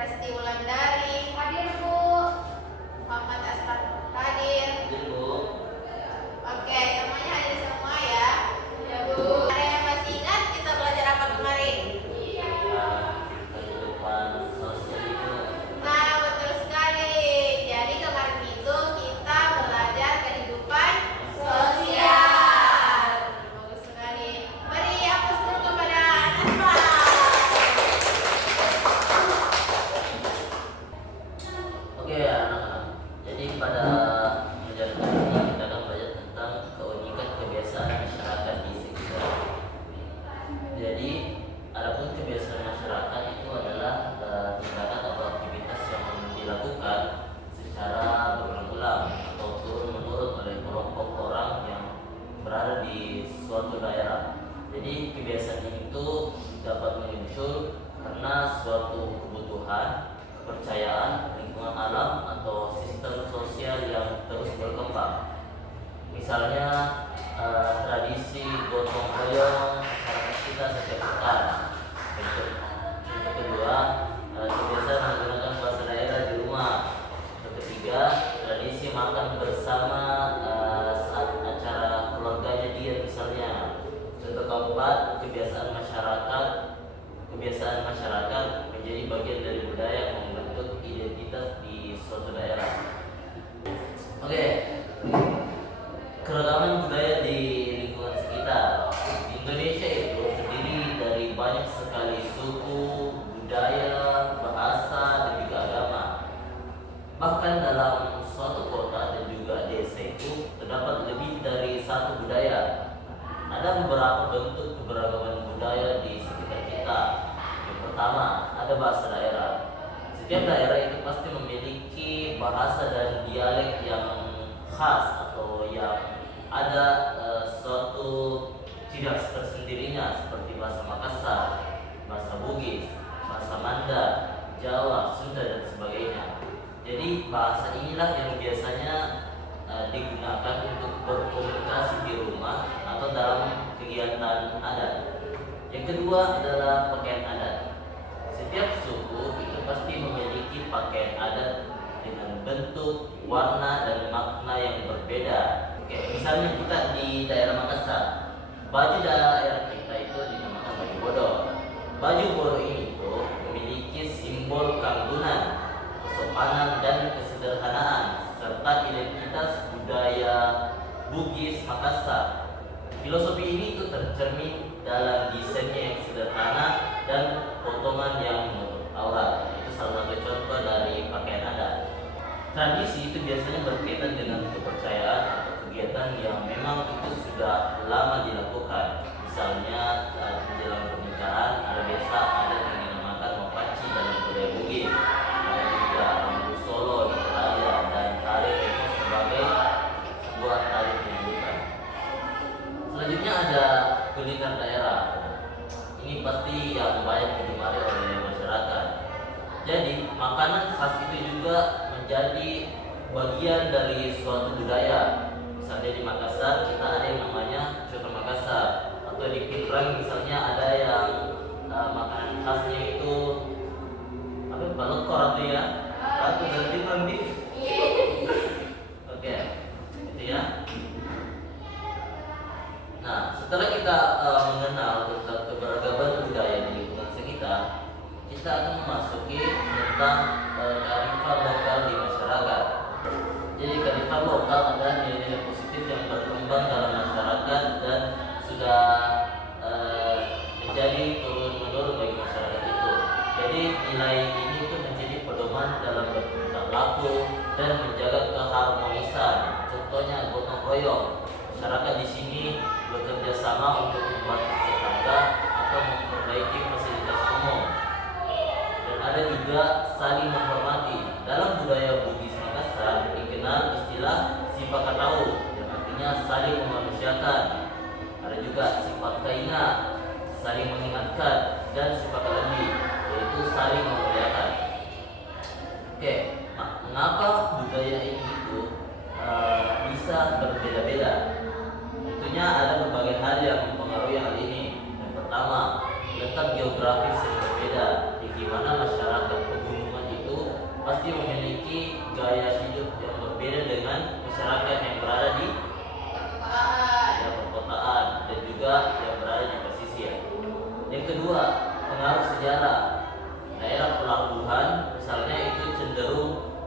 Resti Wulandari. Hadir, Bu. Muhammad Asraf hadir. Hadir, Bu. Oke, semuanya hadir semua ya. Ya, Bu. Ada yang masih ingat kita belajar apa kemarin? Iya. Kehidupan sosial itu. Nah, betul sekali. Jadi kemarin itu kita belajar kehidupan sosial. Bagus sekali. Beri aplaus dulu kepada Nasma. Oke ya anak-anak. Jadi pada pelajaran kali ini kita akan belajar tentang keunikan kebiasaan masyarakat di sekitar. Jadi adapun kebiasaan masyarakat itu adalah tindakan atau aktivitas yang dilakukan secara berulang-ulang atau turun-menurun oleh kelompok orang yang berada di suatu daerah. Jadi kebiasaan itu dapat muncul karena suatu kebutuhan, kepercayaan, lingkungan alam atau sistem sosial yang terus berkembang. Misalnya tradisi gotong royong masyarakat kita setiap pekan. Contoh kedua, kebiasaan menggunakan bahasa daerah di rumah. Contoh ketiga, tradisi makan bersama saat acara keluarganya dia misalnya. Contoh keempat, kebiasaan masyarakat menjadi bagian dari budaya yang membentuk identitas di suatu daerah. Oke, keragaman budaya di lingkungan sekitar. Indonesia itu terdiri dari banyak sekali suku, budaya, bahasa, dan juga agama. Bahkan dalam suatu kota dan juga desa itu terdapat lebih dari satu budaya. Ada beberapa bentuk keberagaman budaya di sekitar kita. Yang pertama, ada bahasa daerah. Setiap daerah itu pasti memiliki bahasa dan dialek yang khas atau yang ada suatu ciri khas tersendirinya, seperti bahasa Makassar, bahasa Bugis, bahasa Manda, Jawa, Sunda, dan sebagainya. Jadi bahasa inilah yang biasanya digunakan untuk berkomunikasi di rumah atau dalam kegiatan adat. Yang kedua adalah pakaian adat. Setiap suku itu pasti memiliki pakaian adat dengan bentuk, warna, dan makna yang berbeda. Oke, misalnya kita di daerah Makassar, baju daerah kita itu dinamakan baju bodo. Baju bodo ini tuh memiliki simbol keanggunan, kesopanan, dan kesederhanaan, serta identitas budaya Bugis Makassar. Filosofi ini tuh tercermin dalam desainnya yang sederhana dan potongan yang menutup aurat. Itu salah satu contoh dari pakaian adat. Tradisi itu biasanya berkaitan dengan kepercayaan atau kegiatan yang memang itu sudah lama dilakukan. Misalnya saat menjelang pernikahan ada biasa adat yang dinamakan mapaci dalam budaya Bugis. Ada juga ambu solo di Toraja dan tari itu sebagai sebuah tari penyambutan. Selanjutnya ada kuliner daerah. Ini pasti yang banyak digemari oleh masyarakat. Jadi makanan khas itu juga menjadi bagian dari suatu budaya. Misalnya di Makassar kita ada yang namanya coto Makassar, atau di Pinrang misalnya ada yang makanan khasnya itu apa balekor atau ya atau dari Pinrang di oke itu ya. Nah, setelah kita mengenal tentang keberagaman budaya di lingkungan sekitar, kita akan memasuki tentang kearifan lokal di masyarakat. Jadi kearifan lokal adalah nilai-nilai positif yang berkembang dalam masyarakat dan sudah menjadi turun-menurun bagi masyarakat itu. Jadi nilai ini itu menjadi pedoman dalam bertindak laku dan menjaga keharmonisan. Contohnya gotong royong. Masyarakat di sini bekerja sama untuk membantu tetangga atau memperbaiki fasilitas umum. Dan ada juga saling menghormati. Dalam budaya Bugis Makassar dikenal istilah sipakatau yang artinya saling memanusiakan. Ada juga sifat kaina, saling mengingatkan, dan sifat lagi yaitu saling memuliakan. Oke, mengapa budaya ini itu bisa berbeda-beda? Tentunya ada berbagai hal yang mempengaruhi hal ini. Yang pertama, letak geografis yang berbeda, di mana masyarakat pegunungan pasti memiliki gaya hidup yang berbeda dengan masyarakat yang berada di perkotaan dan juga yang berada di pesisir. Yang kedua, pengaruh sejarah. Daerah pelabuhan misalnya itu cenderung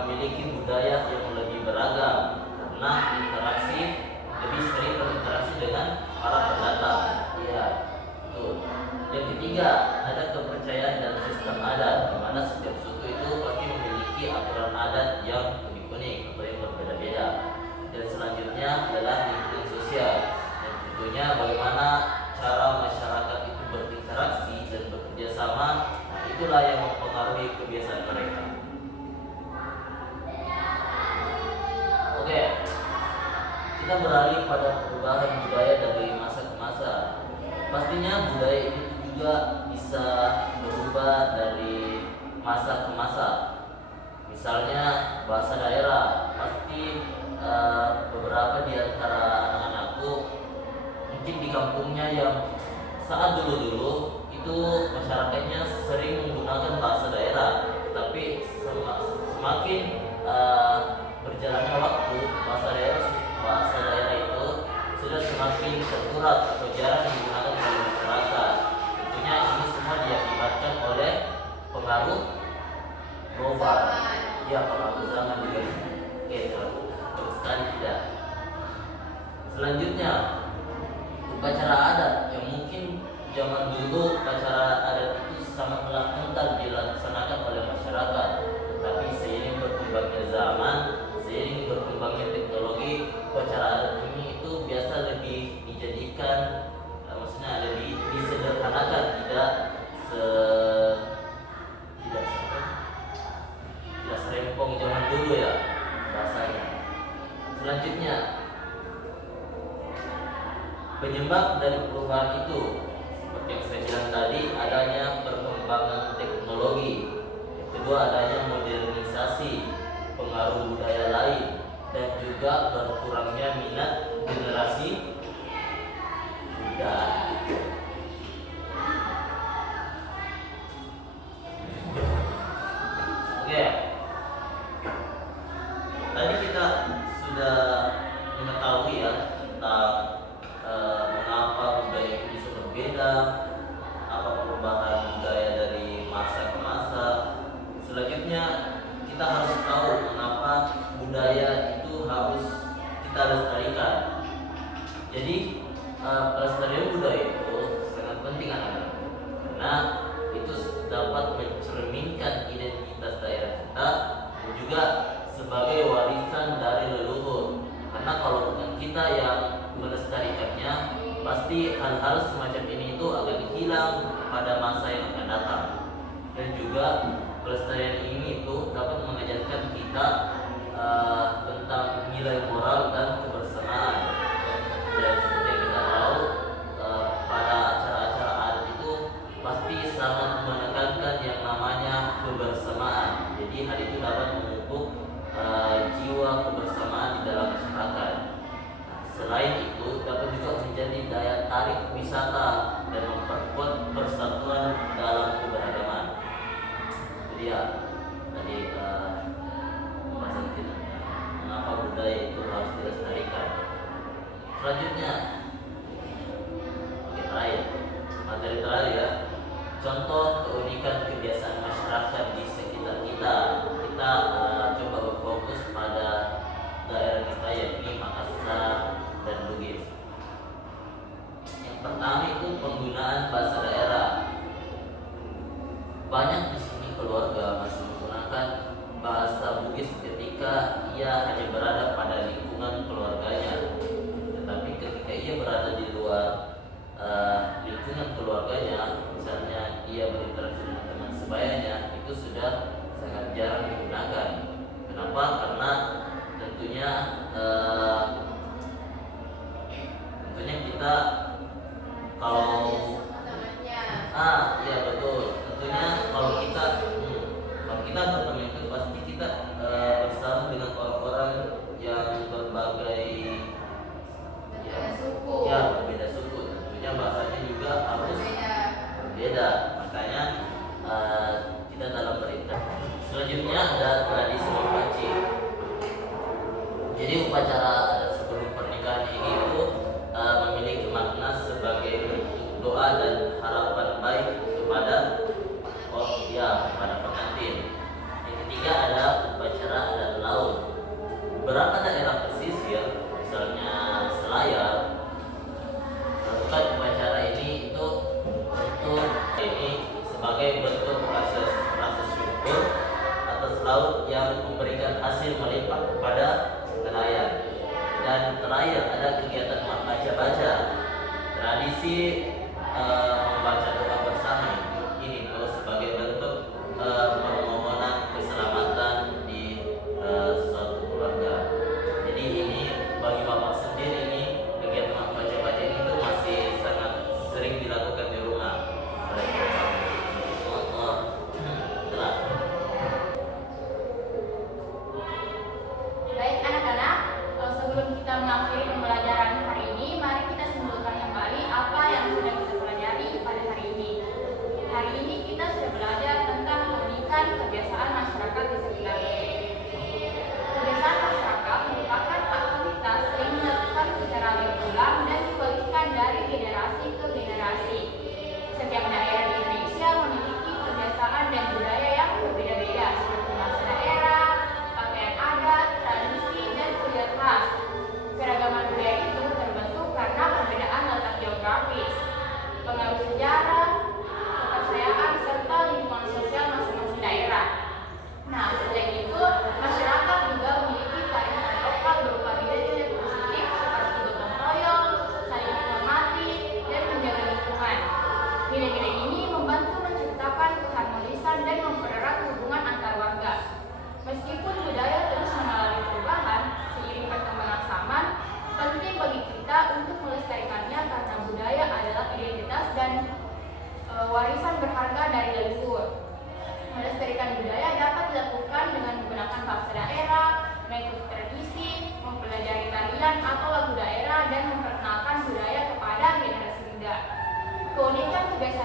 memiliki budaya yang lebih beragam karena lebih sering berinteraksi dengan para pendatang. Iya, betul. Yang ketiga, ada kepercayaan dan sistem adat, di mana setiap suku itu pasti memiliki aturan adat yang unik-unik atau yang berbeda-beda. Dan selanjutnya adalah lingkungan sosial, dan tentunya bagaimana cara masyarakat itu berinteraksi dan bekerja sama. Nah, itulah yang mempengaruhi kebiasaan mereka. Oke, kita beralih pada perubahan budaya dari masa ke masa. Pastinya budaya ini juga bisa berubah dari masa ke masa. Misalnya bahasa daerah, pasti beberapa di antara anak-anakku mungkin di kampungnya yang saat dulu-dulu itu masyarakatnya sering menggunakan bahasa daerah, tapi semakin berjalannya waktu bahasa daerah itu sudah semakin terkuras atau jarang digunakan oleh masyarakat. Tentunya ini semua diakibatkan oleh pengaruh global. Ya, pengaruh zaman juga. Oke, terus sekali tidak. Selanjutnya, upacara adat yang mungkin zaman dulu upacara adat itu sangatlah kental dilaksanakan oleh masyarakat. Tetapi seiring berkembangnya zaman, seiring berkembangnya teknologi, upacara adat ini itu biasa lebih dijadikan, maksudnya lebih disederhanakan, tidak serempong zaman dulu ya bahasanya. Selanjutnya, penyebab dari perubahan itu seperti yang saya bilang tadi, adanya perkembangan teknologi. Yang kedua, adanya modernisasi, pengaruh budaya lain, dan juga berkurangnya minat generasi muda. Oke, tadi kita sudah mengetahui ya tentang mengapa budaya itu bisa berbeda, apa perubahan budaya dari masa ke masa. Selanjutnya kita harus tahu mengapa budaya itu harus kita lestarikan. Jadi pelestarian budaya itu sangat penting anak-anak, karena itu dapat mencerminkan identitas daerah kita dan juga sebagai warisan dari leluhur. Karena kalau bukan kita yang melestarikannya, pasti hal-hal semacam ini itu akan hilang pada masa yang akan datang. Dan juga pelestarian ini itu dapat mengajarkan kita tentang nilai moral dan kebersamaan. Dan seperti yang kita tahu, pada acara-acara adat itu pasti sangat menekankan yang namanya kebersamaan. Jadi hal itu dapat memupuk jiwa kebersamaan di dalam masyarakat. Selain itu, dapat juga menjadi daya tarik wisata dan memperkuat persatuan dalam keberagaman. Jadi ya, tadi pembahasan kita mengapa budaya itu harus dilestarikan. Selanjutnya, terakhir, materi terakhir ya, contoh keunikan kebiasaan masyarakat di sekitar kita. Kita coba berfokus pada daerah kita, yakni Makassar dan Bugis. Yang pertama itu penggunaan bahasa daerah. Banyak di sini keluarga masih menggunakan bahasa Bugis ketika ia hanya berada pada lingkungan keluarganya. Tetapi ketika ia berada di luar lingkungan keluarganya, misalnya ia berinteraksi dengan teman sebayanya, itu sudah sangat jarang digunakan. Kenapa? Karena tentunya kita kalau iya betul, tentunya kalau kita bertemu itu pasti kita bersama dengan orang-orang yang berbagai berbeda suku. Tentunya bahasanya juga harus berbeda. Makanya kita dalam berinteraksi. Selanjutnya upacara adat sebelum pernikahan ini itu memiliki makna sebagai bentuk doa dan harapan baik kepada pengantin. Yang ketiga ada upacara adat laut. Beberapa daerah pesisir, misalnya Selayar, melakukan upacara ini itu untuk sebagai bentuk rasa syukur atas laut yang memberikan hasil melimpah kepada nelayan. Dan terakhir ada kegiatan baca-baca. Tradisi membaca doa bersama ini tuh sebagai bentuk permohonan keselamatan di suatu keluarga. Jadi ini bagi bapak sendiri ini kegiatan baca-baca ini tuh masih sangat sering dilakukan di rumah. Baik anak-anak, sebelum kita mengakhiri pembelajaran hari ini, mari kita simpulkan kembali apa yang sudah kita pelajari pada hari ini. Hari ini kita sudah belajar tentang keunikan kebiasaan masyarakat di sekitar. Kebiasaan masyarakat merupakan aktivitas yang dilakukan secara berulang dan diwariskan dari generasi ke generasi. Setiap daerah di Indonesia memiliki kebiasaan dan budaya yang berbeda-beda, seperti bahasa daerah, pakaian adat, tradisi, dan kuliah khas. Keragaman budaya itu terbentuk karena perbedaan letak geografis, pengaruh sejarah, kepercayaan, serta lingkungan sosial masing-masing daerah. Nah, selain itu, masyarakat juga memiliki kearifan lokal berupa nilai-nilai positif seperti gotong royong, saling menghormati, dan menjaga lingkungan. Nilai-nilai ini membantu menciptakan keharmonisan dan mempererat hubungan antar warga. Meskipun budaya terus mengalami perubahan seiring perkembangan zaman, penting bagi kita untuk melestarikannya karena budaya adalah identitas dan warisan berharga dari leluhur. Melestarikan budaya dapat dilakukan dengan menggunakan bahasa daerah, mengikuti tradisi, mempelajari tarian atau lagu daerah, dan memperkenalkan budaya kepada generasi muda. Keunikan kebiasaan